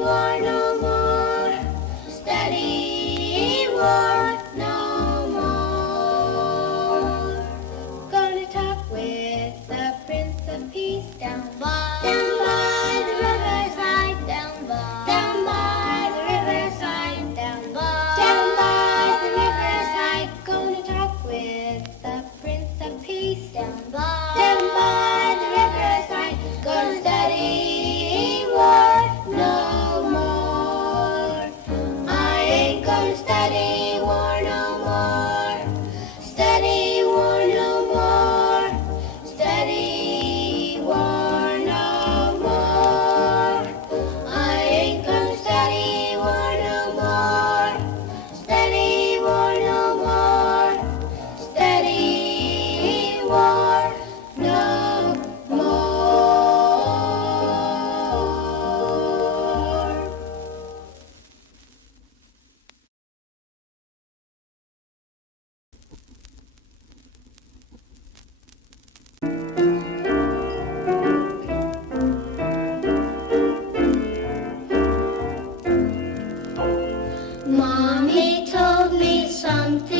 war no more. Study war no more. Gonna talk with the Prince of Peace down by the riverside, down by the riverside, down by the riverside. Gonna talk with the Prince of Peace down by the riverside. Gonna study war no more. I ain't gonna study war no more. Study war no more. Study war no more. I ain't gonna study war no more. Study war no more. Study war no more. Mommy told me something